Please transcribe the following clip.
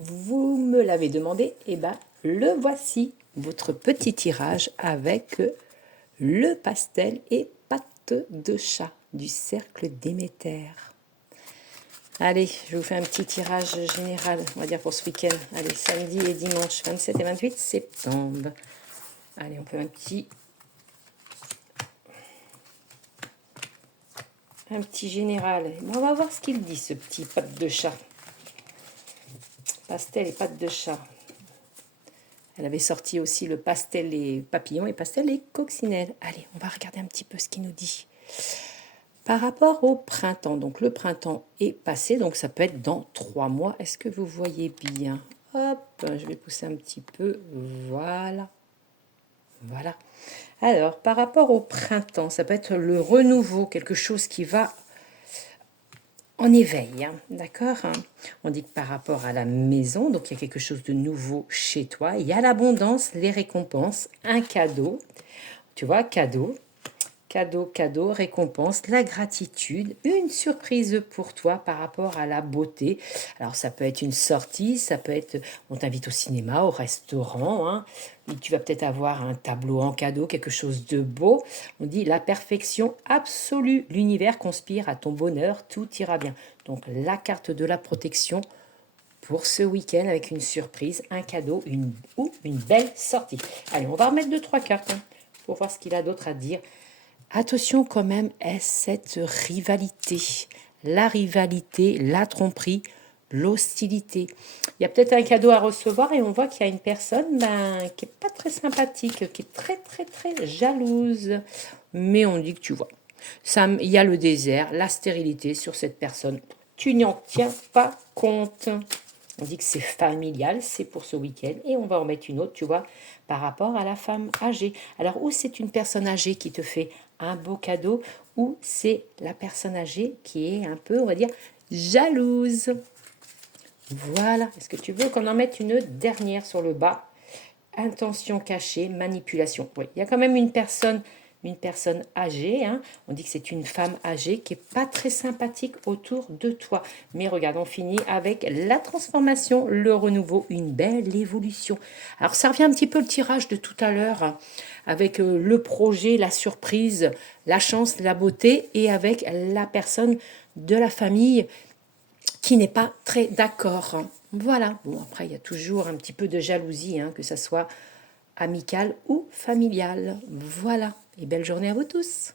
Vous me l'avez demandé, et ben le voici, votre petit tirage avec le pastel et pattes de chat du cercle Déméter. Allez, je vous fais un petit tirage général, on va dire pour ce week-end. Allez, samedi et dimanche, 27 et 28 septembre. Allez, on fait un petit général. On va voir ce qu'il dit, ce petit patte de chat. Pastel et pattes de chat. Elle avait sorti aussi le pastel et papillons et pastel et coccinelle. Allez, on va regarder un petit peu ce qu'il nous dit. Par rapport au printemps, donc le printemps est passé, donc ça peut être dans 3 mois. Est-ce que vous voyez bien? Hop, je vais pousser un petit peu. Voilà. Voilà. Alors, par rapport au printemps, ça peut être le renouveau, quelque chose qui va en éveil, hein, d'accord? On dit que par rapport à la maison, donc il y a quelque chose de nouveau chez toi. Il y a l'abondance, les récompenses, un cadeau. Tu vois, cadeau, cadeau, récompense, la gratitude, une surprise pour toi par rapport à la beauté. Alors ça peut être une sortie, ça peut être, on t'invite au cinéma, au restaurant, hein. Et tu vas peut-être avoir un tableau en cadeau, quelque chose de beau. On dit la perfection absolue, l'univers conspire à ton bonheur, tout ira bien. Donc la carte de la protection pour ce week-end avec une surprise, un cadeau ou une belle sortie. Allez, on va remettre 2-3 cartes hein, pour voir ce qu'il a d'autre à dire. Attention quand même à cette rivalité. La rivalité, la tromperie, l'hostilité. Il y a peut-être un cadeau à recevoir et on voit qu'il y a une personne qui n'est pas très sympathique, qui est très jalouse. Mais on dit que tu vois, il y a le désert, la stérilité sur cette personne. Tu n'en tiens pas compte. On dit que c'est familial, c'est pour ce week-end. Et on va en mettre une autre, tu vois, par rapport à la femme âgée. Alors, ou c'est une personne âgée qui te fait un beau cadeau, ou c'est la personne âgée qui est un peu, on va dire, jalouse. Voilà. Est-ce que tu veux qu'on en mette une dernière sur le bas? Intention cachée, manipulation. Oui, il y a quand même une personne âgée. Hein. On dit que c'est une femme âgée qui n'est pas très sympathique autour de toi. Mais regarde, on finit avec la transformation, le renouveau, une belle évolution. Alors, ça revient un petit peu le tirage de tout à l'heure, hein, avec le projet, la surprise, la chance, la beauté, et avec la personne de la famille qui n'est pas très d'accord. Voilà. Bon, après, il y a toujours un petit peu de jalousie, hein, que ça soit amicale ou familiale. Voilà. Et belle journée à vous tous.